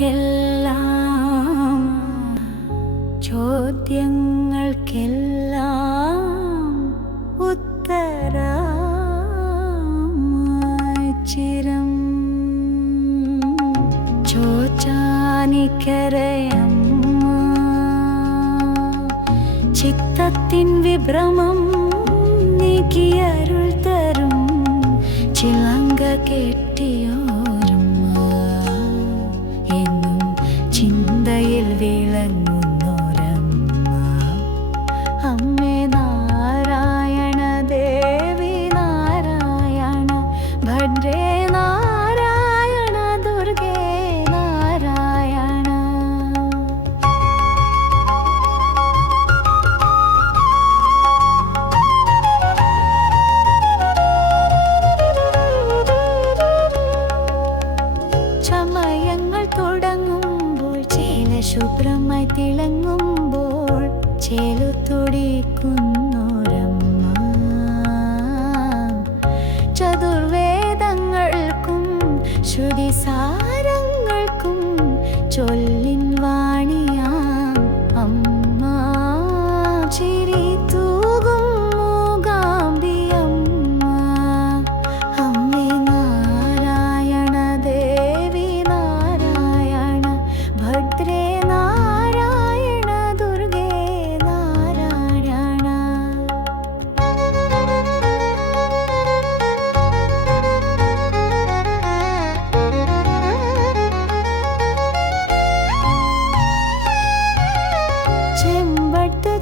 ചോദ്യങ്ങൾക്കെല്ലാം ചോദ്യങ്ങൾക്കെല്ലാം ഉത്തരം ചോച്ചാനിക്കരയമ്മ ചിത്തത്തിൻ വിഭ്രമം നീക്കിയരുൾ തരും. ചിലങ്ക കേട്ട തിളങ്ങുമ്പോൾ ചേലു തുടിക്കുന്നോരമ്മ ചതുർവേദങ്ങൾക്കും ശ്രുതിസാരങ്ങൾക്കും ചൊല്ലിൻ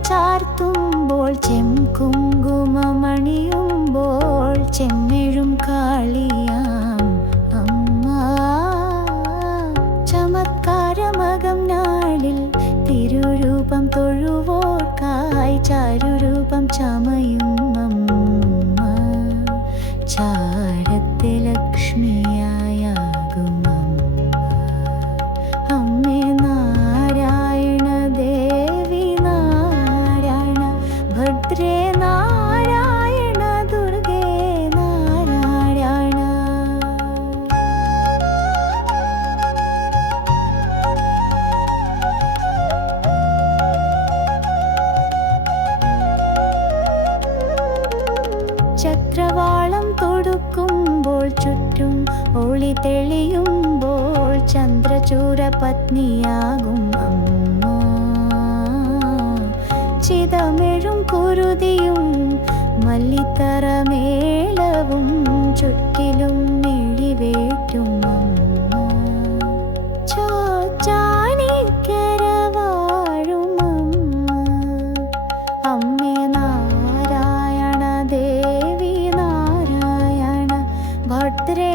ചെമ്പട്ട് ചെം കുങ്കുമണിയുമ്പോൾ ചെമ്മിഴും കാളിയാം. അമ്മ ചമത്കാരമകം നാളിൽ തിരുരൂപം തൊഴുവോർക്കായി ചാരുരൂപം ചമയും ചക്രവാളം തൊടുക്കുമ്പോൾ ചുറ്റും ഒളി തെളിയുമ്പോൾ ചന്ദ്രചൂര പത്നിയാകും അമ്മ. ചിതമെഴും കുരുതിയും മല്ലിത്തറമേളവും ഭദ്രേ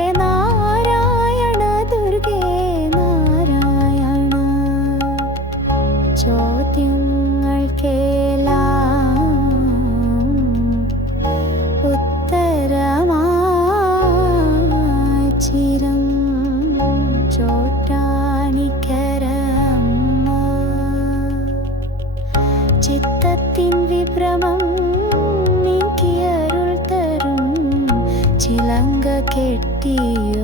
കെട്ടിയോരമ്മ